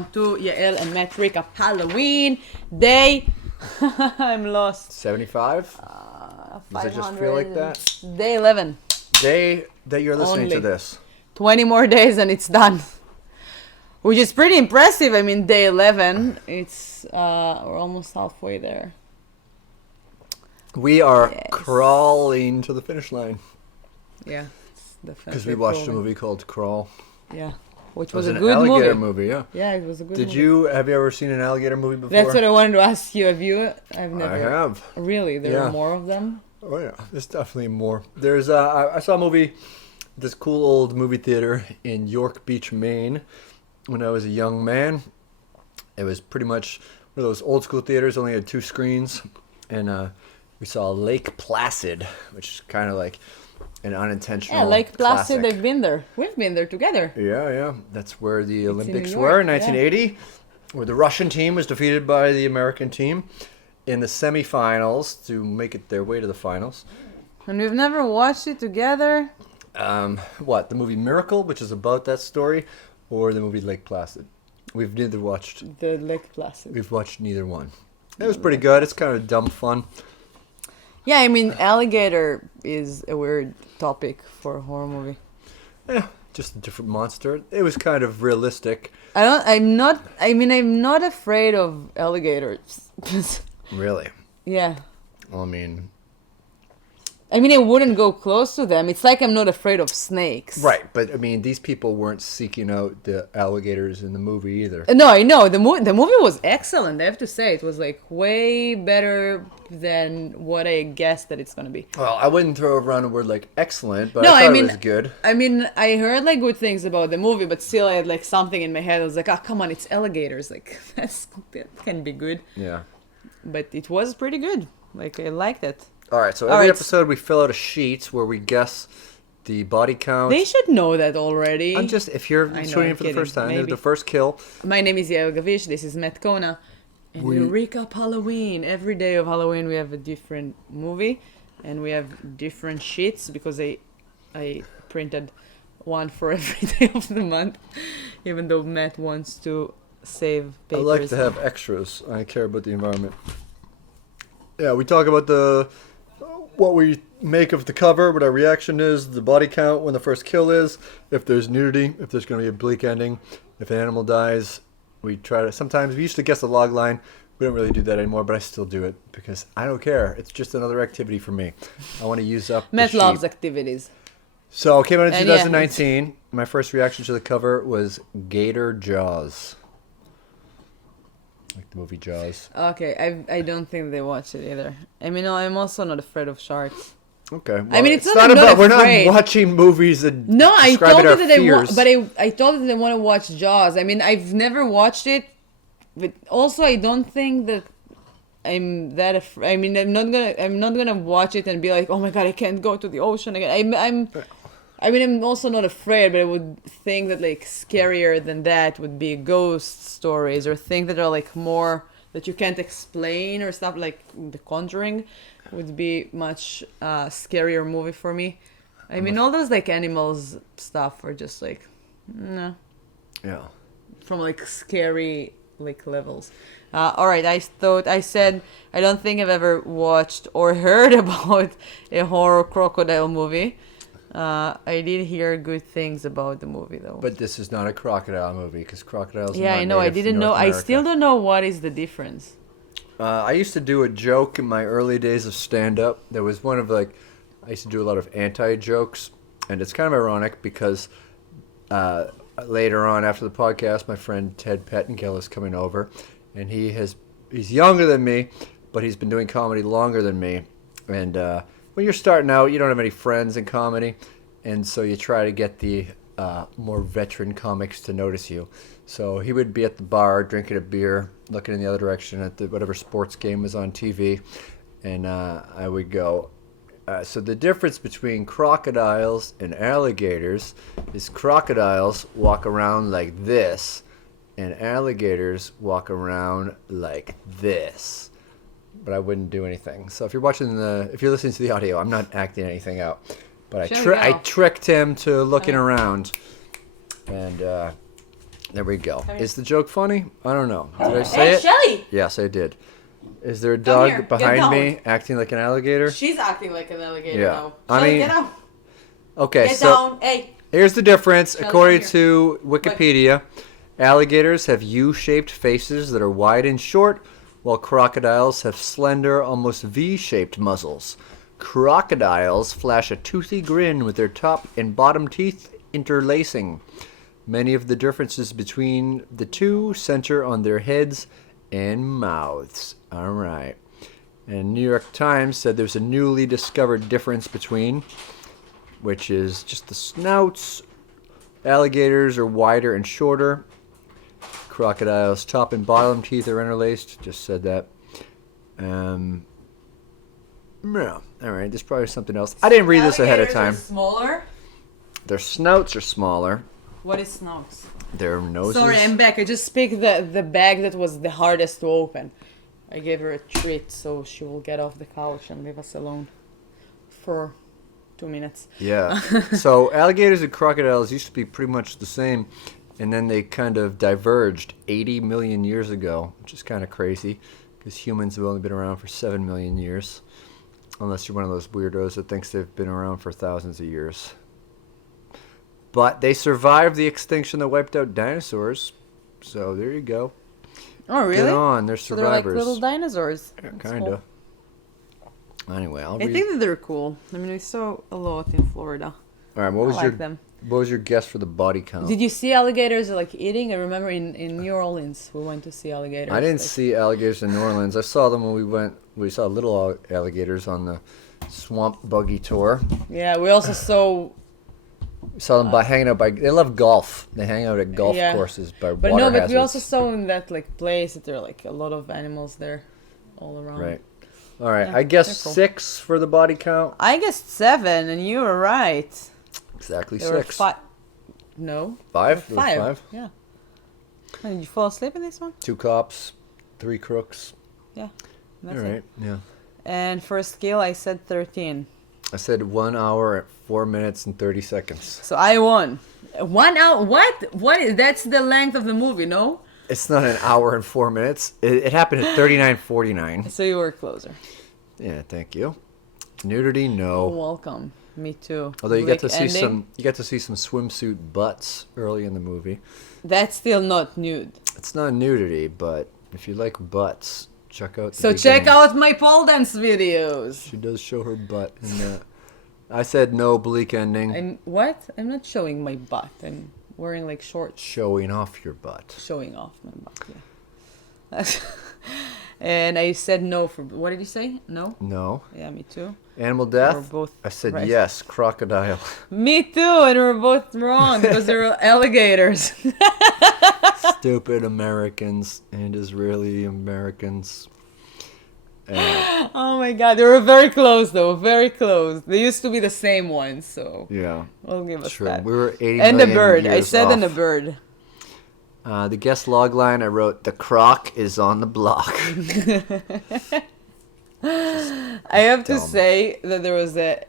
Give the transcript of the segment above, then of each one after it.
welcome to Yael and Matt recap Halloween day. I'm lost. 75? Does it just feel like that? Day 11. Day that you're listening Only. to this. 20 more days and it's done. Which is pretty impressive. I mean, day 11, it's we're almost halfway there. We are crawling to the finish line. Yeah. Because we watched a movie called Crawl. Yeah. Which It was was a an good alligator movie. yeah. Yeah, it was a good movie. Have you ever seen an alligator movie before? That's what I wanted to ask you. Have you? I've never. I have. Really? There are more of them? Oh yeah, there's definitely more. There's I saw a movie, this cool old movie theater in York Beach, Maine, when I was a young man. It was pretty much one of those old school theaters, only had 2 screens, and we saw Lake Placid, which is kind of like an unintentional. Yeah, Lake Placid. classic. They've been there. We've been there together. Yeah. That's where the Olympics New were in York, 1980, where the Russian team was defeated by the American team in the semifinals to make it their way to the finals. And we've never watched it together. What, the movie Miracle, which is about that story, or the movie Lake Placid? We've neither watched. The Lake Placid. We've watched neither one. It was pretty good. It's kind of dumb fun. Yeah, I mean, alligator is a weird topic for a horror movie. Yeah, just a different monster. It was kind of realistic. I'm not afraid of alligators. Really? Yeah. Well, I wouldn't go close to them. It's like I'm not afraid of snakes. right, but these people weren't seeking out the alligators in the movie either. No, I know. The movie was excellent. I have to say, it was like way better than what I guessed that it's gonna be. Well, I wouldn't throw around a word like excellent, but No, I thought it was good. I heard like good things about the movie, but still I had like something in my head. I was like, oh, come on, it's alligators. Like, that can be good. Yeah. But it was pretty good. Like, I liked it. All right, so every episode we fill out a sheet where we guess the body count. They should know that already. if you're tuning in for the first time, the first kill. My name is Yael Gavish. This is Matt Kona. And we recap Halloween. Every day of Halloween we have a different movie. And we have different sheets because I printed one for every day of the month. Even though Matt wants to save papers. I like to have extras. I care about the environment. Yeah, we talk about what we make of the cover, what our reaction is, the body count when the first kill is, if there's nudity, if there's going to be a bleak ending, if an animal dies. We try to, sometimes we used to guess the log line. We don't really do that anymore, but I still do it because I don't care. It's just another activity for me. I want to use up Matt loves activities. So it came out in 2019. My first reaction to the cover was Gator Jaws. Like the movie Jaws. Okay, I don't think they watched it either. I'm also not afraid of sharks. Okay. Well, it's not about we're not watching movies and no, I told you that I told you that I want to watch Jaws. I've never watched it, but also I don't think that I'm that afraid. I'm not gonna watch it and be like, oh my god, I can't go to the ocean again. I'm also not afraid, but I would think that like scarier than that would be ghost stories or things that are like more that you can't explain or stuff like The Conjuring would be much scarier movie for me. All those like animals stuff are just like, no. Yeah. From like scary like levels. All right, I said I don't think I've ever watched or heard about a horror crocodile movie. I did hear good things about the movie though. But this is not a crocodile movie because crocodiles. Yeah, I know. I didn't know. I still don't know what is the difference. I used to do a joke in my early days of stand-up. There was one of I used to do a lot of anti-jokes, and it's kind of ironic because later on after the podcast, my friend Ted Pettengill is coming over, and he's younger than me, but he's been doing comedy longer than me, and when you're starting out, you don't have any friends in comedy, and so you try to get the more veteran comics to notice you. So he would be at the bar drinking a beer, looking in the other direction at whatever sports game was on TV, and I would go, so the difference between crocodiles and alligators is crocodiles walk around like this, and alligators walk around like this. But I wouldn't do anything. So if you're listening to the audio, I'm not acting anything out. But I tricked him to looking around, and There we go. Come here. Is the joke funny? I don't know. Did I say Hey, it? Shelly! Yes, I did. Is there a here. dog Get behind down. me acting like an alligator? She's acting like an alligator Yeah. now. I Shelly, mean- get down. Okay, Get so down. Hey. here's the difference. Shelly, According come to Wikipedia, alligators have U-shaped faces that are wide and short, while crocodiles have slender, almost V-shaped muzzles. Crocodiles flash a toothy grin with their top and bottom teeth interlacing. Many of the differences between the two center on their heads and mouths. All right. And New York Times said there's a newly discovered difference between, which is just the snouts. Alligators are wider and shorter. Crocodiles' top and bottom teeth are interlaced. Just said that. Yeah. All right. There's probably something else. I didn't read this ahead of time. Alligators are smaller. Their snouts are smaller. What is snouts? Their noses. Sorry, I'm back. I just picked the bag that was the hardest to open. I gave her a treat, so she will get off the couch and leave us alone for 2 minutes. Yeah. So alligators and crocodiles used to be pretty much the same, and then they kind of diverged 80 million years ago, which is kind of crazy because humans have only been around for 7 million years, unless you're one of those weirdos that thinks they've been around for thousands of years. But they survived the extinction that wiped out dinosaurs, so there you go. Oh, really? Get on, they're So they're like survivors. little dinosaurs. Yeah, That's kind cool. of. Anyway, I'll I read. think that they're cool. I mean, we saw a lot in Florida. All right, what I was like your them. what was your guess for the body count? Did you see alligators like eating? I remember in New Orleans we went to see alligators. I didn't like- see alligators in New Orleans. I saw them when we went. We saw little alligators on the swamp buggy tour. Yeah, we also saw. We saw them by hanging out by. They love golf. They hang out at golf Yeah. courses by But water no, but hazards. we also saw in that like place that there are like a lot of animals there, all around. Right. All right. Yeah, I guess they're cool. 6 for the body count. I guessed 7, and you were right. Exactly There were 6. 5. No. 5. There were 5. 5. Yeah. Oh, did you fall asleep in this one? 2 cops, 3 crooks. That's All it. right. Yeah. And for skill, I said 13. I said 1 hour, 4 minutes, and 30 seconds. So I won. 1 hour? What? What? That's the length of the movie, no? It's not an hour and 4 minutes. It happened at 39:49. So you were closer. Yeah. Thank you. Nudity, You're no. welcome. Me too. Although you get to Bleak see ending. some, you get to see some swimsuit butts early in the movie. That's still not nude. It's not nudity, but if you like butts, check out. The So check beginning. out my pole dance videos. She does show her butt in that. I said no bleak ending. I'm what? I'm not showing my butt. I'm wearing like shorts, Showing off your butt. showing off my butt. Yeah. And I said no for. What did you say? No. No. Yeah, me too. Animal We're death. both I said right. yes. Crocodile. Me too, and we're both wrong because they're alligators. Stupid Americans and Israeli Americans. Oh my god, they were very close though, very close. They used to be the same ones, so Yeah. we'll give us True. that. We were 80 And a million bird. I years said off. and a bird. The guest log line I wrote, the croc is on the block. I have to dumb. say that there was the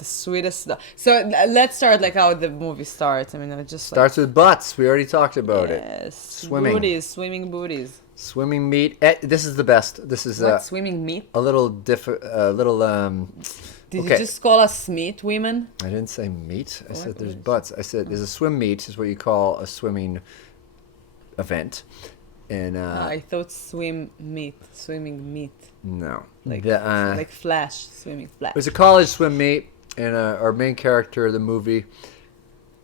sweetest stuff. So let's start like how the movie starts. I mean, it was just like, Starts with butts. We already talked about it. yes, Swimming. booties, swimming booties. Swimming meat. This is the best. This is What, swimming meat? a little Did Did okay. you just call us meat women? I didn't say meat. I said there's words? butts. I said there's a swim meet is what you call a swimming event. And I thought swimming meat, no. like It like Flash, swimming Flash. was a college swim meet, and our main character of the movie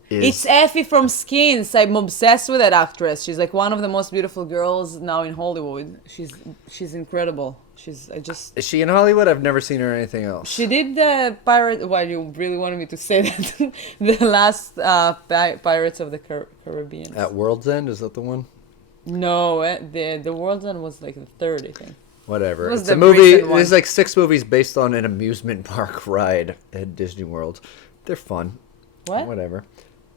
is It's Effie from Skins. I'm obsessed with that actress. She's like one of the most beautiful girls now in Hollywood. She's incredible. Is she in Hollywood? I've never seen her in anything else. She did the pirate. Why you really wanted me to say that? The last Pirates of the Caribbean. At World's End, is that the one? No, the World's End was like the third, I think. Whatever. It was It's a the movie. recent one. There's like 6 movies based on an amusement park ride at Disney World. They're fun. What? Whatever.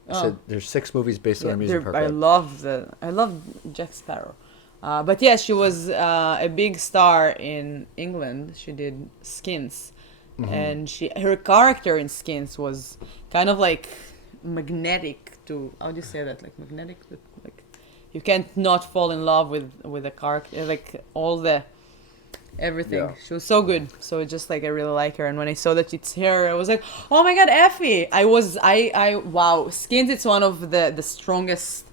I Oh. said there's 6 movies based on Yeah, an amusement park I ride. love Jack Sparrow. But yeah, she was a big star in England. She did Skins, Mm-hmm. and her character in Skins was kind of like magnetic to. How do you say that? Like magnetic, like you can't not fall in love with the car, like all the everything. Yeah. She was so good. So it's just like I really like her. And when I saw that it's her, I was like, oh my god, Effie! I wow, Skins. It's one of the strongest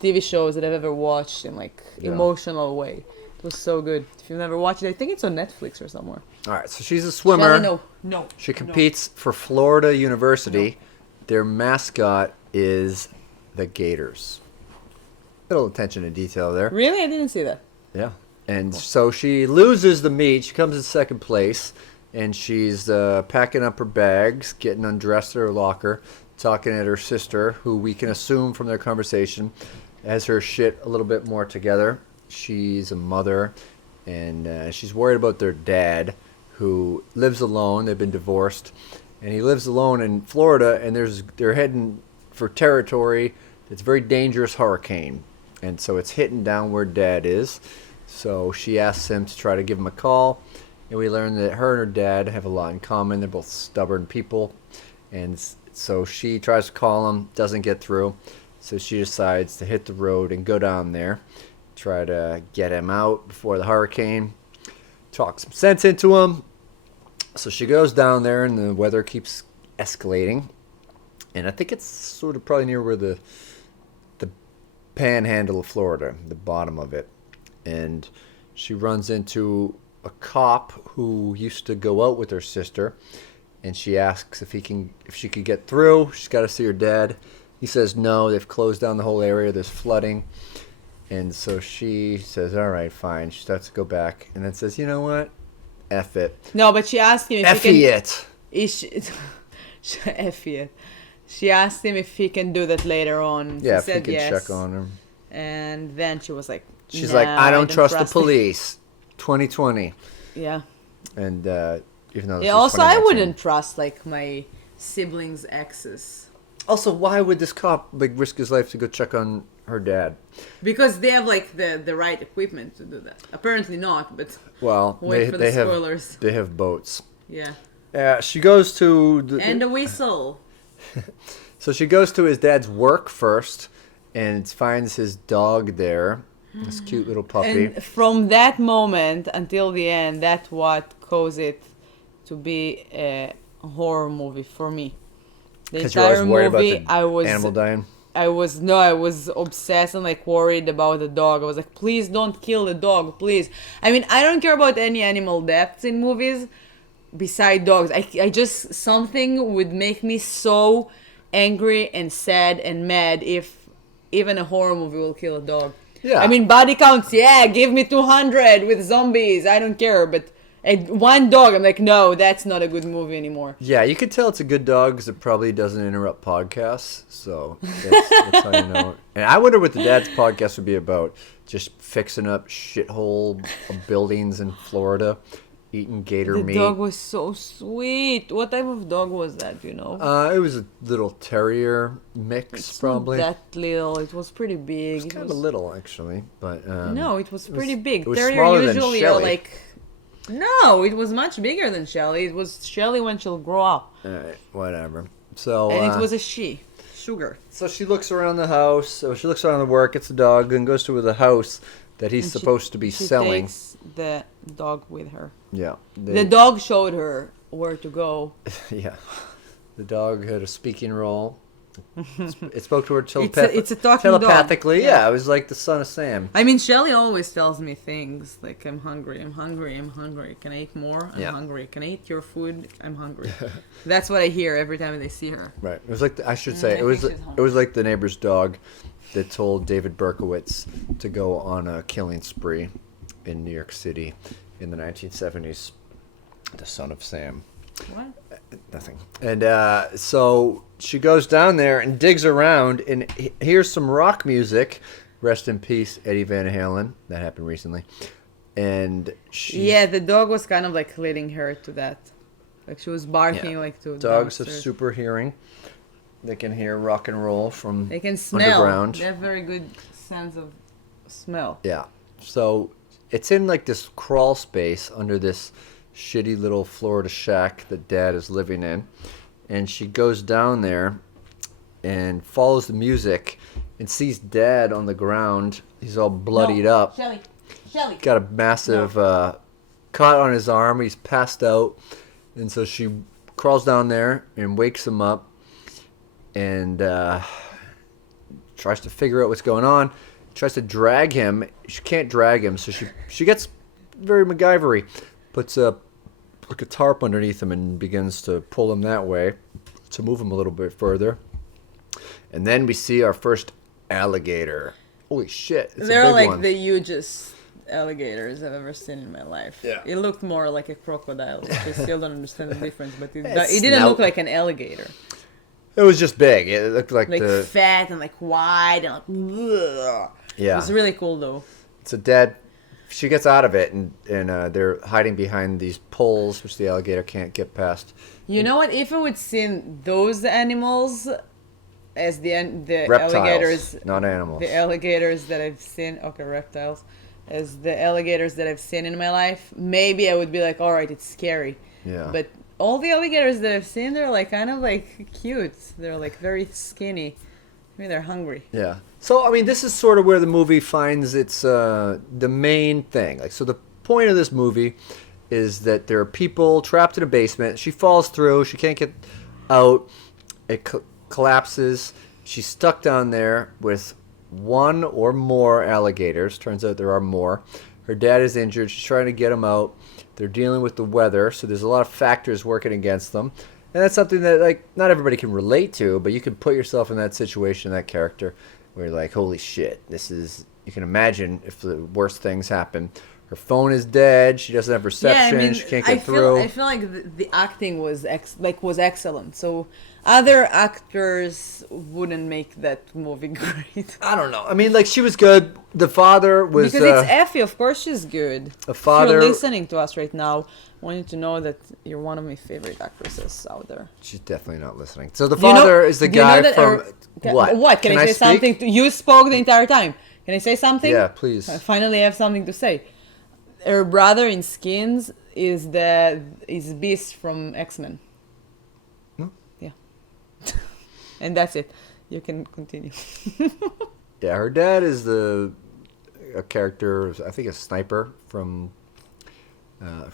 TV shows that I've ever watched in like emotional way. It was so good. If you've never watched it, I think it's on Netflix or somewhere. All right, so she's a swimmer. Shelley, no. She competes for Florida University. Their mascot is the Gators. Little attention to detail there. Really? I didn't see that. Yeah. And so she loses the meet. She comes in second place, and she's packing up her bags, getting undressed at her locker, talking at her sister, who we can assume from their conversation has her shit a little bit more together. She's a mother, and she's worried about their dad, who lives alone. They've been divorced, and he lives alone in Florida, and they're heading for territory that's very dangerous hurricane. And so it's hitting down where Dad is. So she asks him to try to give him a call. And we learn that her and her dad have a lot in common. They're both stubborn people. And so she tries to call him, doesn't get through. So she decides to hit the road and go down there, try to get him out before the hurricane, talk some sense into him. So she goes down there, and the weather keeps escalating. And I think it's sort of probably near where the panhandle of Florida, the bottom of it. And she runs into a cop who used to go out with her sister, and she asks if she could get through. She's got to see her dad. He says no, they've closed down the whole area, there's flooding. And so she says, all right, fine. She starts to go back, and then says, you know what? F it. No, but she asked him if F it. Effie it. She asked him if he can do that later on. Yeah, he if he said can yes. check on her. And then she was like, She's no, like, I don't trust the him." police. 2020. Yeah. And even though this Yeah. is Also, I 2019. wouldn't trust like my siblings' exes Also, why would this cop like risk his life to go check on her dad? because they have like the right equipment to do that. Apparently not, but Well, wait for the spoilers. They have boats. Yeah. She goes to And a whistle. So she goes to his dad's work first, and finds his dog there, this cute little puppy. And from that moment until the end, that's what caused it to be a horror movie for me. The Because you're always entire worried movie, about the I was animal dying. I was obsessed and like worried about the dog. I was like, please don't kill the dog, please. I mean, I don't care about any animal deaths in movies beside dogs. I just, something would make me so angry and sad and mad if even a horror movie will kill a dog. Yeah. I mean, body counts, yeah, give me 200 with zombies. I don't care, but one dog, I'm like, no, that's not a good movie anymore. Yeah, you could tell it's a good dog because it probably doesn't interrupt podcasts. So that's how you know. And I wonder what the dad's podcast would be about. Just fixing up shithole buildings in Florida, eating gator The meat. dog was so sweet. What type of dog was that, you know? It was a little terrier mix, It's probably. not that little. It was pretty big. It's kind of little, actually, but No, it was pretty big. it was Terrier smaller than usually are Shelley. like. No, it was much bigger than Shelly. It was Shelly when she'll grow up, whatever. So and it was a she. Sugar. so she looks around the house. So she looks around the work. Gets the dog, and goes to the house that he's And she- supposed to be she selling. takes the dog with her. Yeah, The dog showed her where to go. yeah. The dog had a speaking role. It spoke to her It's a talking dog. telepathically. Yeah. Yeah, it was like the son of Sam. I mean, Shelly always tells me things like, I'm hungry, I'm hungry, I'm hungry. Can I eat more? I'm Yeah. hungry. Can I eat your food? I'm hungry. That's what I hear every time they see her. Right. It was like I should say I it was think she's it was like the neighbor's dog that told David Berkowitz to go on a killing spree in New York City in the 1970s. The son of Sam. What? Nothing. And so she goes down there and digs around and hears some rock music. Rest in peace, Eddie Van Halen. That happened recently. And Yeah, the dog was kind of like leading her to that. Like she was barking like to dogs have downstairs. super hearing. They can hear rock and roll from They can smell. underground. They have very good sense of smell. Yeah. So it's in like this crawl space under this shitty little Florida shack that Dad is living in. And she goes down there and follows the music and sees Dad on the ground. He's all bloodied up. Shelly. Got a massive cut on his arm. He's passed out. And so she crawls down there and wakes him up and tries to figure out what's going on. Tries to drag him. She can't drag him, so she gets very MacGyver-y. Puts a tarp underneath him and begins to pull him that way to move him a little bit further. And then we see our first alligator. Holy shit. They're a big like one. the hugest alligators I've ever seen in my life. Yeah. It looked more like a crocodile, which I still don't understand the difference, but it It's didn't snout. look like an alligator. It was just big. It looked like the... fat and like wide and like, ugh. Yeah. It was really cool though. It's a dead... She gets out of it, and they're hiding behind these poles, which the alligator can't get past. You know what? If I would seen those animals as the Reptiles, alligators, not animals. the alligators that I've seen, okay, reptiles, as the alligators that I've seen in my life, maybe I would be like, all right, it's scary. Yeah. But all the alligators that I've seen, they're like kind of like cute. They're like very skinny. Maybe they're hungry. Yeah. So, I mean, this is sort of where the movie finds its the main thing. Like, so the point of this movie is that there are people trapped in a basement. She falls through. She can't get out. It collapses. She's stuck down there with one or more alligators. Turns out there are more. Her dad is injured. She's trying to get him out. They're dealing with the weather, so there's a lot of factors working against them. And that's something that, like, not everybody can relate to, but you can put yourself in that situation, that character, where you're like, holy shit, this is... You can imagine if the worst things happen. Her phone is dead. She doesn't have reception. She can't get through. I feel like the acting was was excellent. So other actors wouldn't make that movie great. I don't know. I mean, like, she was good. The father was... Because it's Effie, of course she's good. The father... If you're listening to us right now, I want you to know that you're one of my favorite actresses out there. She's definitely not listening. So the father is the guy from... What? What? Can I say something? You spoke the entire time. Can I say something? Yeah, please. I finally have something to say. Her brother in Skins is Beast from X-Men. Hmm? Yeah. And that's it. You can continue. Yeah, her dad is a character, I think a sniper from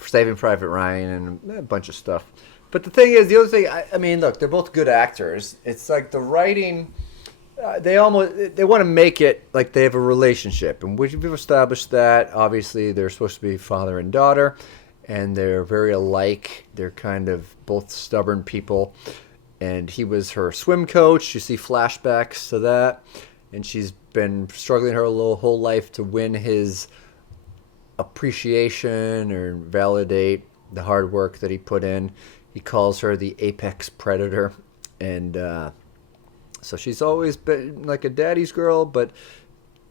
Saving Private Ryan and a bunch of stuff. But the thing is, the other thing, I mean, look, they're both good actors. It's like the writing, they want to make it like they have a relationship. And we've established that. Obviously, they're supposed to be father and daughter, and they're very alike. They're kind of both stubborn people. And he was her swim coach. You see flashbacks to that. And she's been struggling her whole life to win his appreciation or validate the hard work that he put in. He calls her the apex predator. And so she's always been like a daddy's girl, but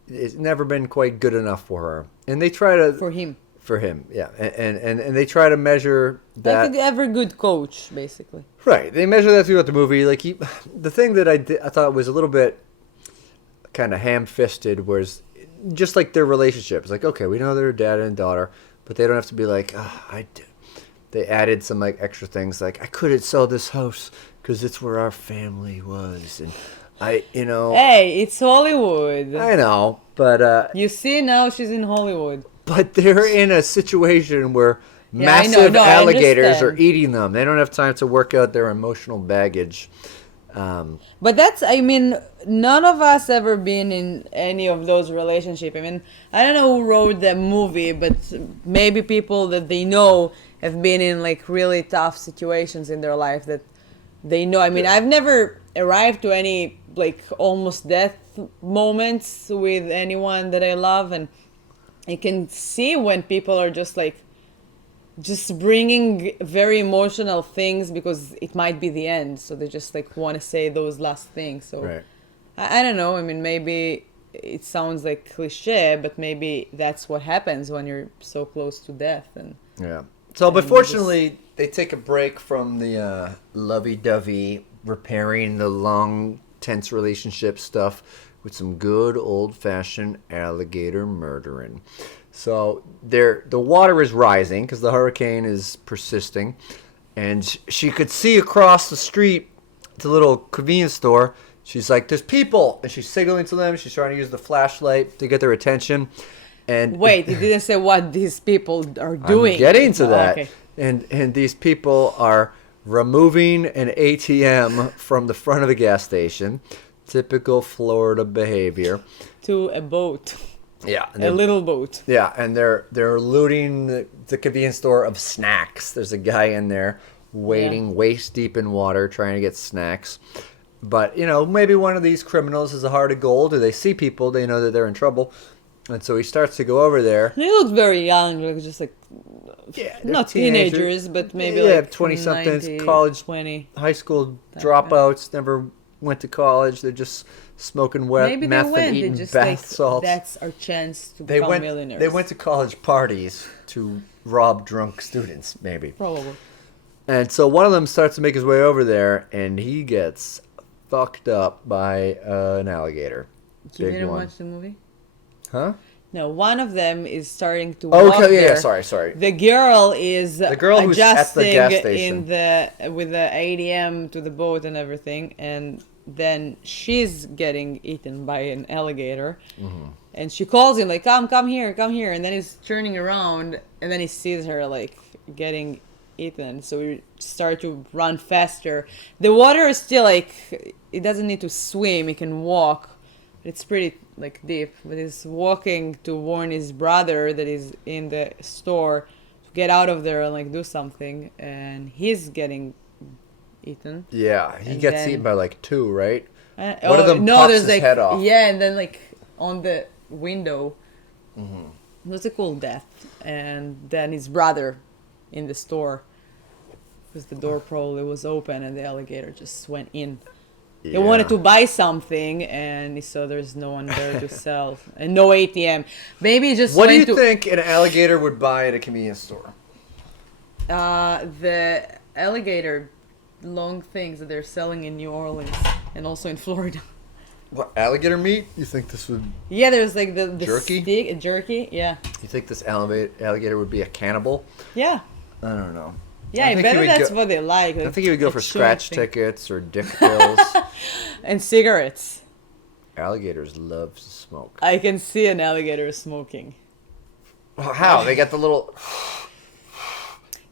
it's never been quite good enough for her. And they try to... For him, yeah. And they try to measure that... Like every good coach, basically. Right. They measure that throughout the movie. Like the thing that I thought was a little bit kind of ham-fisted was just like their relationship. It's like, okay, we know they're a dad and daughter, but they don't have to be like, they added some like extra things like, I couldn't sell this house because it's where our family was. And Hey, it's Hollywood. I know, but... you see, now she's in Hollywood. But they're in a situation where massive alligators are eating them. They don't have time to work out their emotional baggage. But none of us ever been in any of those relationships. I mean, I don't know who wrote that movie, but maybe people that they know have been in like really tough situations in their life that they know. I mean, I've never arrived to any like almost death moments with anyone that I love, and I can see when people are just bringing very emotional things because it might be the end. So they just like want to say those last things. So right. I don't know. I mean, maybe it sounds like cliche, but maybe that's what happens when you're so close to death. And yeah. So, but fortunately, they take a break from the lovey-dovey, repairing the long, tense relationship stuff with some good old-fashioned alligator murdering. So the water is rising because the hurricane is persisting, and she could see across the street the little convenience store she's like, "There's people," and she's signaling to them. She's trying to use the flashlight to get their attention. And Wait, it didn't say what these people are doing. I'm getting to Oh, that. okay. And these people are removing an ATM from the front of a gas station. Typical Florida behavior. To a boat. Yeah, A little boat. Yeah, and they're looting the convenience store of snacks. There's a guy in there wading waist deep in water trying to get snacks. But, maybe one of these criminals has a heart of gold, or they see people, they know that they're in trouble. And so he starts to go over there. They look very young, like just like Yeah, not teenagers, but maybe like 20-somethings, 19, college, 20. high school dropouts, never went to college. They're just smoking Maybe meth they went. and They eating just bath like salts. that's our chance to They become millionaires. They went to college parties to rob drunk students, maybe. Probably. And so one of them starts to make his way over there, and he gets fucked up by an alligator. You Big didn't one. watch the movie? Huh? No, one of them is starting to Oh, walk okay, yeah, there. sorry. The girl is The girl who's at the adjusting gas station. with the ATM to the boat and everything, and then she's getting eaten by an alligator. Mm-hmm. And she calls him like, come here, and then he's turning around, and then he sees her like getting eaten. So we start to run faster. The water is still like, it doesn't need to swim, it can walk. It's pretty like deep, but he's walking to warn his brother that is in the store to get out of there and like do something, and he's getting eaten. Yeah, he And gets then- eaten by like two, right? One One of them pops his like, head off. Yeah, and then like on the window, Mm-hmm. it was a cool death. And then his brother in the store, because the door probably was open and the alligator just went in. He wanted to buy something, and he saw there's no one there to sell, and no ATM. Maybe he just What do went you to think an alligator would buy at a convenience store? the alligator long things that they're selling in New Orleans and also in Florida. What, alligator meat? You think this would... Yeah, there's like the Jerky? stick, jerky. Yeah, You think this alligator would be a cannibal? yeah, I don't know. yeah. I think bet he would that's go- what they like. I think he would go for scratch tickets or dick pills. and cigarettes. Alligators love to smoke. I can see an alligator smoking. How? They got the little...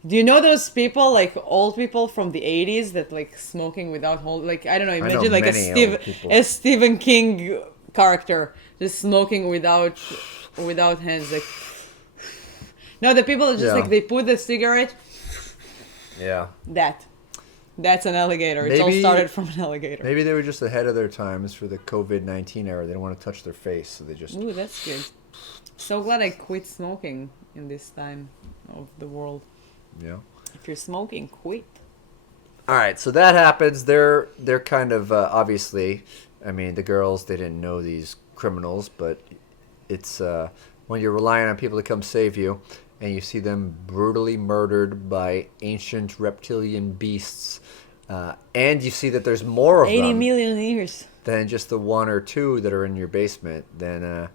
Do you know those people, like old people from the 80s that like smoking without hold, like I don't know, know imagine like many old people. a Stephen King character just smoking without hands, like no, the people that just Yeah. like they put the cigarette, Yeah. that's an alligator. It's all Maybe- started from an alligator. Maybe they were just ahead of their times for the COVID-19 era. They don't want to touch their face, so they just... Ooh, that's good. So glad I quit smoking in this time of the world. Yeah. If you're smoking, quit. All right, so that happens. They're kind of obviously, I mean, the girls, they didn't know these criminals, but it's when you're relying on people to come save you, and you see them brutally murdered by ancient reptilian beasts, and you see that there's more of 80 them million years. than just the one or two that are in your basement, then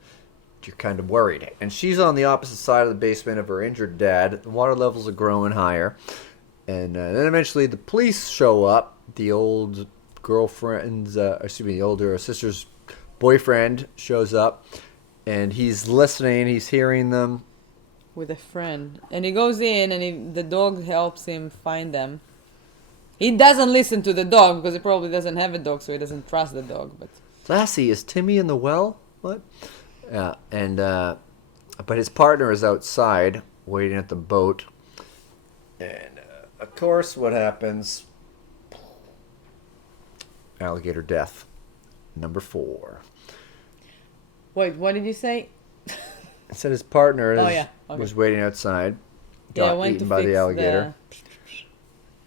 you're kind of worried. And she's on the opposite side of the basement of her injured dad. The water levels are growing higher. And then eventually the police show up. The old girlfriend's, the older sister's boyfriend shows up. And he's listening, he's hearing them. With a friend, and he goes in, and the dog helps him find them. He doesn't listen to the dog because he probably doesn't have a dog, so he doesn't trust the dog. But Lassie, is Timmy in the well? What? Yeah, and but his partner is outside waiting at the boat. And of course, what happens? Alligator death. Number 4. wait, what did you say? I said his partner Okay. was waiting outside, Yeah, I got went eaten to by fix the alligator.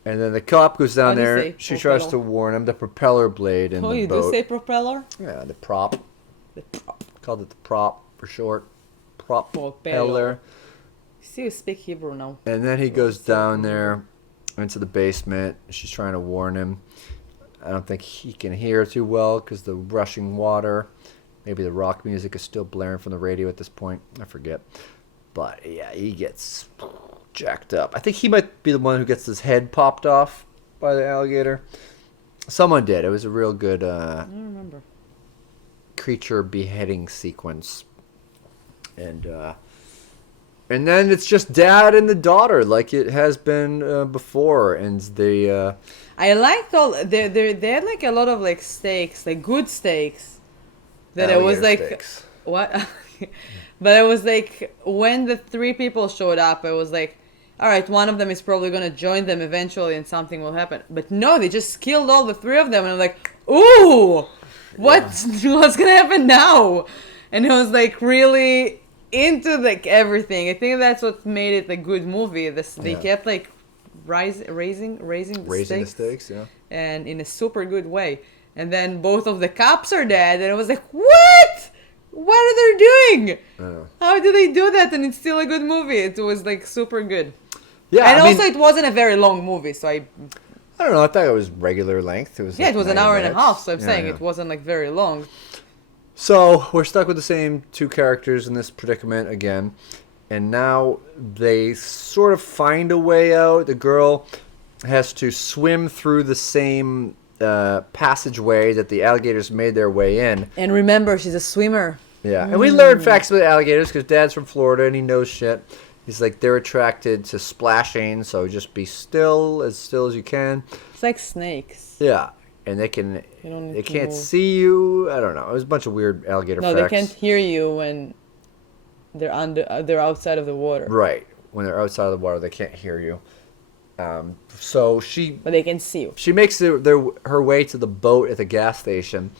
And then the cop goes down How do you there. say She tries propeller? to warn him. The propeller blade in Oh, the you boat. do say propeller? Yeah, the prop. The Called it the prop for short. Propeller. Propeller. See, you speak Hebrew now. And then he goes down there into the basement. She's trying to warn him. I don't think he can hear too well because the rushing water. Maybe the rock music is still blaring from the radio at this point. I forget. But yeah, he gets jacked up. I think he might be the one who gets his head popped off by the alligator. Someone did. It was a real good I don't remember. creature beheading sequence. And then it's just dad and the daughter, like it has been before, and they. I liked all they had like a lot of like steaks, like good steaks. That it was alligator like steaks. what, but it was like when the three people showed up, it was like, all right, one of them is probably gonna join them eventually, and something will happen. But no, they just killed all the three of them, and I'm like, ooh, what's gonna happen now? And it was like really into like everything. I think that's what made it a good movie. They kept like raising the stakes, yeah. and in a super good way. And then both of the cops are dead, and it was like, what? What are they doing? How did they do that? And it's still a good movie. It was like super good. Yeah, and I also mean, it wasn't a very long movie, so I don't know. I thought it was regular length. It was yeah, like it was an 90 hour and a minutes. half. So I'm saying yeah. it wasn't like very long. So we're stuck with the same two characters in this predicament again, and now they sort of find a way out. The girl has to swim through the same passageway that the alligators made their way in. And remember, she's a swimmer. Yeah, and we learned facts about alligators because Dad's from Florida and he knows shit. He's like, they're attracted to splashing, so just be still as you can. It's like snakes. Yeah, and they don't need to can't move. see you. I don't know. It was a bunch of weird alligator No, facts. they can't hear you when they're outside of the water. Right. When they're outside of the water, they can't hear you. So But they can see you. she makes her way to the boat at the gas station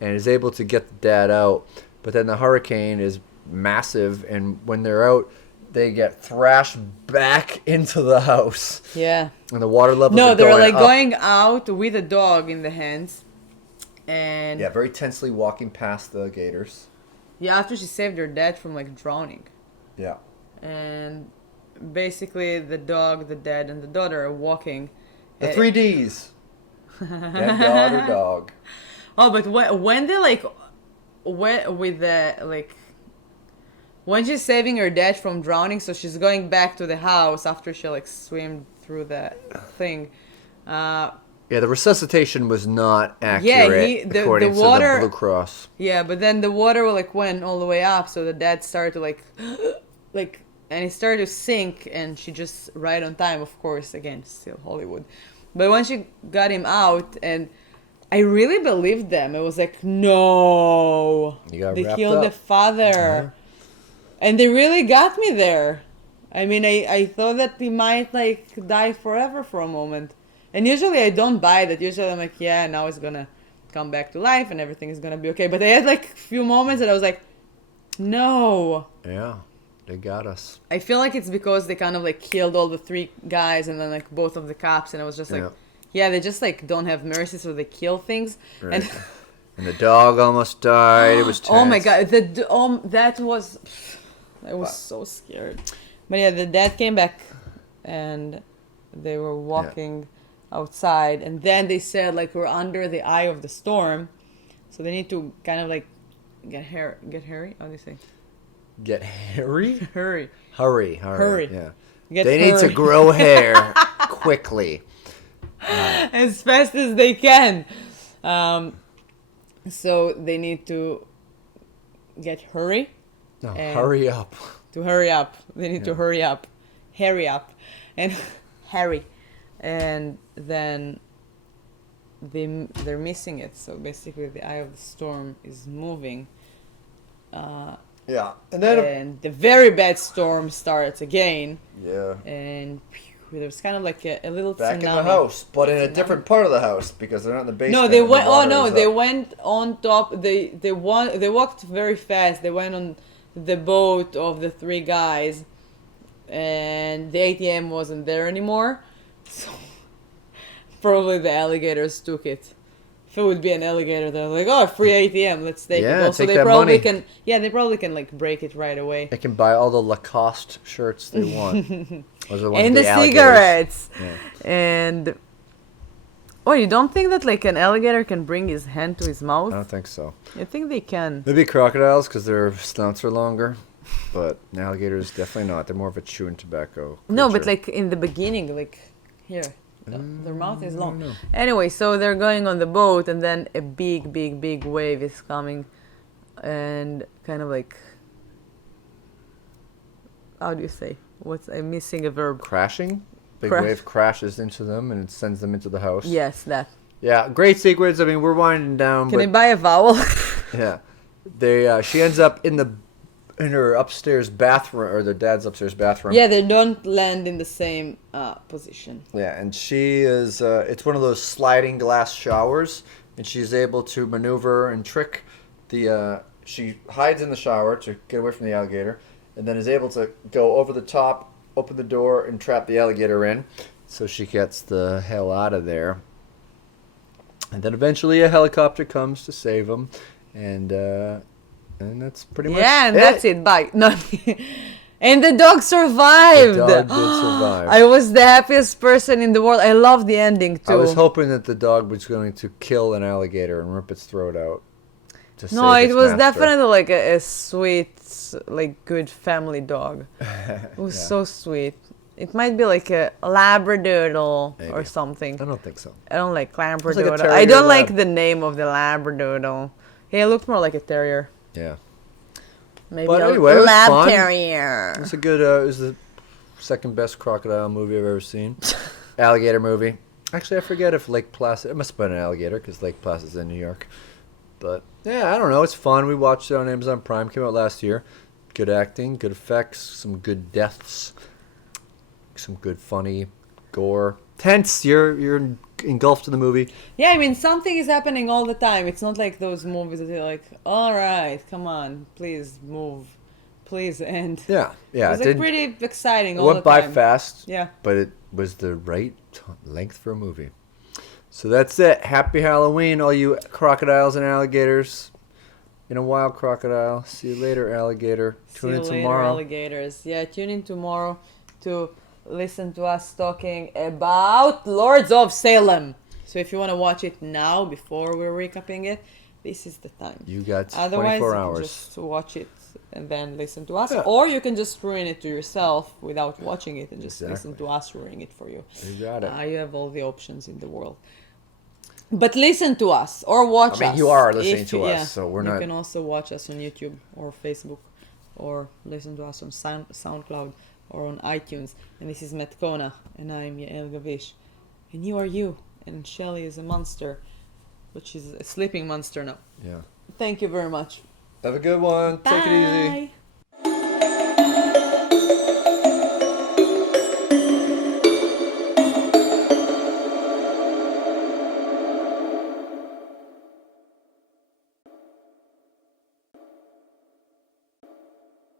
and is able to get the dad out. But then the hurricane is massive, and when they're out, they get thrashed back into the house. Yeah. And the water levels No, are they're going like up. going out with a dog in the hands. And Yeah, very tensely walking past the gators. yeah, after she saved her dad from like drowning. Yeah. And basically the dog, the dad, and the daughter are walking. The 3Ds. Dead daughter, dog. Oh, but when they like, with the like, when she's saving her dad from drowning, so she's going back to the house after she like swam through that thing. Yeah, the resuscitation was not accurate according the water, to the Blue Cross. Yeah, but then the water like went all the way up, so the dad started to like, and he started to sink, and she just right on time, of course, again, still Hollywood. But when she got him out, and I really believed them. It was like, no, You got they wrapped killed the up. father. And they really got me there. I mean, I thought that he might like die forever for a moment. And usually I don't buy that. Usually I'm like, yeah, now he's gonna come back to life and everything is gonna be okay. But I had like a few moments that I was like, no. Yeah, they got us. I feel like it's because they kind of like killed all the three guys and then like both of the cops, and I was just like, yeah, they just like don't have mercy, so they kill things. Right. And the dog almost died. It was tense. Oh my god, that was, I was so scared. But yeah, the dad came back, and they were walking outside, and then they said like we're under the eye of the storm, so they need to kind of like get hairy. How do you say? Get hairy? Hurry. Hurry. Yeah. Get They need to hairy. grow hair quickly. As fast as they can. So they need to get hurry. No, And- hurry up. To hurry up. They need to hurry up. And hurry. And then they're missing it. So basically the eye of the storm is moving. Yeah. And then And the very bad storm starts again. yeah. And there's kind of like a little Back tsunami. in the house, but in a different part of the house because they're not in the basement. No, they and the went. Oh water no, is they up. went on top. They walked very fast. They went on the boat of the three guys, and the ATM wasn't there anymore. So probably the alligators took it. If it would be an alligator, they're like, "Oh, free ATM, let's take it." Yeah, Also, take they that probably money. can. Yeah, they probably can like break it right away. They can buy all the Lacoste shirts they want. Those are the ones And with the alligators. cigarettes. Yeah. And oh, you don't think that like an alligator can bring his hand to his mouth? I don't think so. I think they can. Maybe crocodiles because their snouts are longer, but alligators definitely not. They're more of a chewing tobacco. No, but creature. like in the beginning, like here, Their mouth is I long. don't know. Anyway, so they're going on the boat, and then a big wave is coming, and kind of like, how do you say? I'm missing a verb. Crashing. Big Crash. wave crashes into them and it sends them into the house. Yes, that. Yeah, great sequence. I mean, we're winding down. Can I but buy a vowel? yeah, she ends up in her upstairs bathroom, or their dad's upstairs bathroom. Yeah, they don't land in the same position. Yeah, and she is. It's one of those sliding glass showers, and she's able to maneuver and trick the. She hides in the shower to get away from the alligator, and then is able to go over the top, open the door, and trap the alligator in. So she gets the hell out of there. And then eventually a helicopter comes to save him, and that's pretty much Yeah, and that's it. Bye. No. And the dog survived. The dog did survive. I was the happiest person in the world. I love the ending too. I was hoping that the dog was going to kill an alligator and rip its throat out. To No, save it its was master. definitely like a sweet, like good family dog. It was Yeah. so sweet. It might be like a Labradoodle Maybe. or something. I don't think so. I don't like like a Labradoodle. terrier I don't lab. like the name of the Labradoodle. He looked more like a terrier. Yeah. Maybe But a anyway, it was lab fun. terrier. It's a good. It was the second best crocodile movie I've ever seen. Alligator movie. Actually, I forget if Lake Placid. It must have been an alligator because Lake Placid's in New York. But yeah, I don't know. It's fun. We watched it on Amazon Prime. Came out last year. Good acting, good effects, some good deaths, some good funny gore. Tense. You're engulfed in the movie. Yeah, I mean, something is happening all the time. It's not like those movies that you're like, all right, come on, please move, please end. Yeah, yeah. It was like pretty exciting It all the went by time. fast. Yeah. But it was the right length for a movie. So that's it. Happy Halloween, all you crocodiles and alligators. In a wild crocodile. See you later, alligator. See you later, alligators. Yeah, tune in tomorrow to listen to us talking about Lords of Salem. So if you want to watch it now before we're recapping it, this is the time. You got 24 Otherwise, you can hours. just watch it and then listen to us. Yeah. Or you can just ruin it to yourself without watching it and just Exactly. listen to us ruining it for you. You got it. You have all the options in the world. But listen to us or watch us. I mean, you are listening if to you- us, yeah. so we're You not. can also watch us on YouTube or Facebook or listen to us on SoundCloud or on iTunes. And this is Kona, and I'm Yael Gavish. And you are you. And Shelly is a monster, but she's a sleeping monster now. Yeah. Thank you very much. Have a good one. Take it easy. Bye.